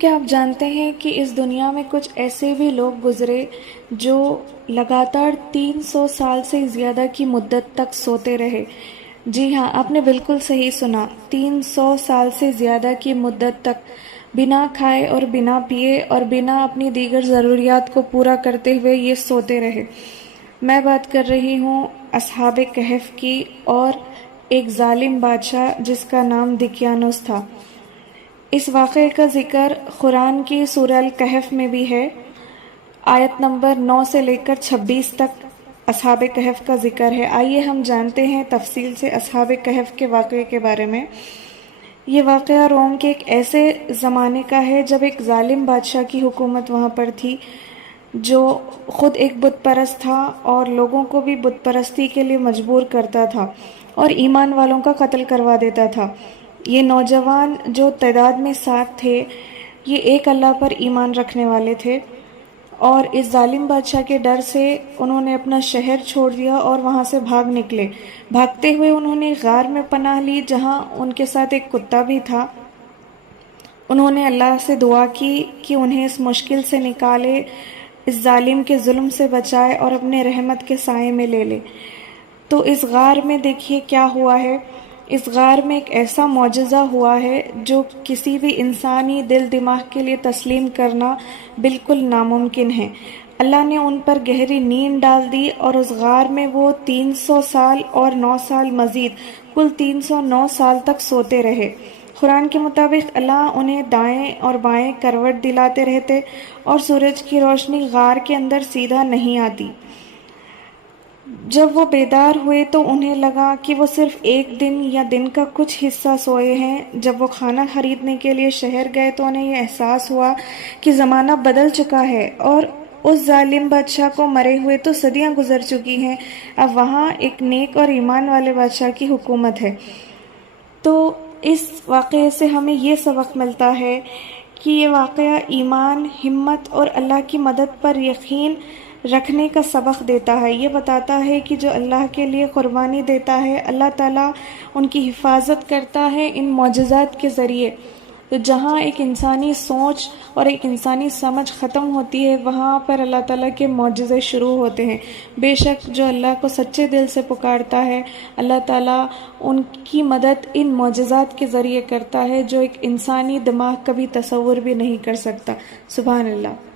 کیا آپ جانتے ہیں کہ اس دنیا میں کچھ ایسے بھی لوگ گزرے جو لگاتار 300 سال سے زیادہ کی مدت تک سوتے رہے؟ جی ہاں، آپ نے بالکل صحیح سنا، 300 سال سے زیادہ کی مدت تک بنا کھائے اور بنا پیے اور بنا اپنی دیگر ضروریات کو پورا کرتے ہوئے یہ سوتے رہے۔ میں بات کر رہی ہوں اصحاب کہف کی اور ایک ظالم بادشاہ جس کا نام دقیانوس تھا۔ اس واقعے کا ذکر قرآن کی سورہ الکہف میں بھی ہے۔ آیت نمبر 9 سے لے کر 26 تک اصحاب کہف کا ذکر ہے۔ آئیے ہم جانتے ہیں تفصیل سے اصحاب کہف کے واقعے کے بارے میں۔ یہ واقعہ روم کے ایک ایسے زمانے کا ہے جب ایک ظالم بادشاہ کی حکومت وہاں پر تھی، جو خود ایک بت پرست تھا اور لوگوں کو بھی بت پرستی کے لیے مجبور کرتا تھا اور ایمان والوں کا قتل کروا دیتا تھا۔ یہ نوجوان جو تعداد میں 7 تھے، یہ ایک اللہ پر ایمان رکھنے والے تھے، اور اس ظالم بادشاہ کے ڈر سے انہوں نے اپنا شہر چھوڑ دیا اور وہاں سے بھاگ نکلے۔ بھاگتے ہوئے انہوں نے غار میں پناہ لی جہاں ان کے ساتھ ایک کتا بھی تھا۔ انہوں نے اللہ سے دعا کی کہ انہیں اس مشکل سے نکالے، اس ظالم کے ظلم سے بچائے اور اپنے رحمت کے سائے میں لے لے۔ تو اس غار میں دیکھیے کیا ہوا ہے۔ اس غار میں ایک ایسا معجزہ ہوا ہے جو کسی بھی انسانی دل دماغ کے لیے تسلیم کرنا بالکل ناممکن ہے۔ اللہ نے ان پر گہری نیند ڈال دی اور اس غار میں وہ 300 سال اور 9 سال مزید کل 309 سال تک سوتے رہے۔ قرآن کے مطابق اللہ انہیں دائیں اور بائیں کروٹ دلاتے رہتے اور سورج کی روشنی غار کے اندر سیدھا نہیں آتی۔ جب وہ بیدار ہوئے تو انہیں لگا کہ وہ صرف ایک دن یا دن کا کچھ حصہ سوئے ہیں۔ جب وہ کھانا خریدنے کے لیے شہر گئے تو انہیں یہ احساس ہوا کہ زمانہ بدل چکا ہے اور اس ظالم بادشاہ کو مرے ہوئے تو صدیاں گزر چکی ہیں، اب وہاں ایک نیک اور ایمان والے بادشاہ کی حکومت ہے۔ تو اس واقعے سے ہمیں یہ سبق ملتا ہے کہ یہ واقعہ ایمان، ہمت اور اللہ کی مدد پر یقین رکھنے کا سبق دیتا ہے۔ یہ بتاتا ہے کہ جو اللہ کے لیے قربانی دیتا ہے، اللہ تعالیٰ ان کی حفاظت کرتا ہے ان معجزات کے ذریعے۔ تو جہاں ایک انسانی سوچ اور ایک انسانی سمجھ ختم ہوتی ہے، وہاں پر اللہ تعالیٰ کے معجزے شروع ہوتے ہیں۔ بے شک جو اللہ کو سچے دل سے پکارتا ہے، اللہ تعالیٰ ان کی مدد ان معجزات کے ذریعے کرتا ہے جو ایک انسانی دماغ کبھی تصور بھی نہیں کر سکتا۔ سبحان اللہ۔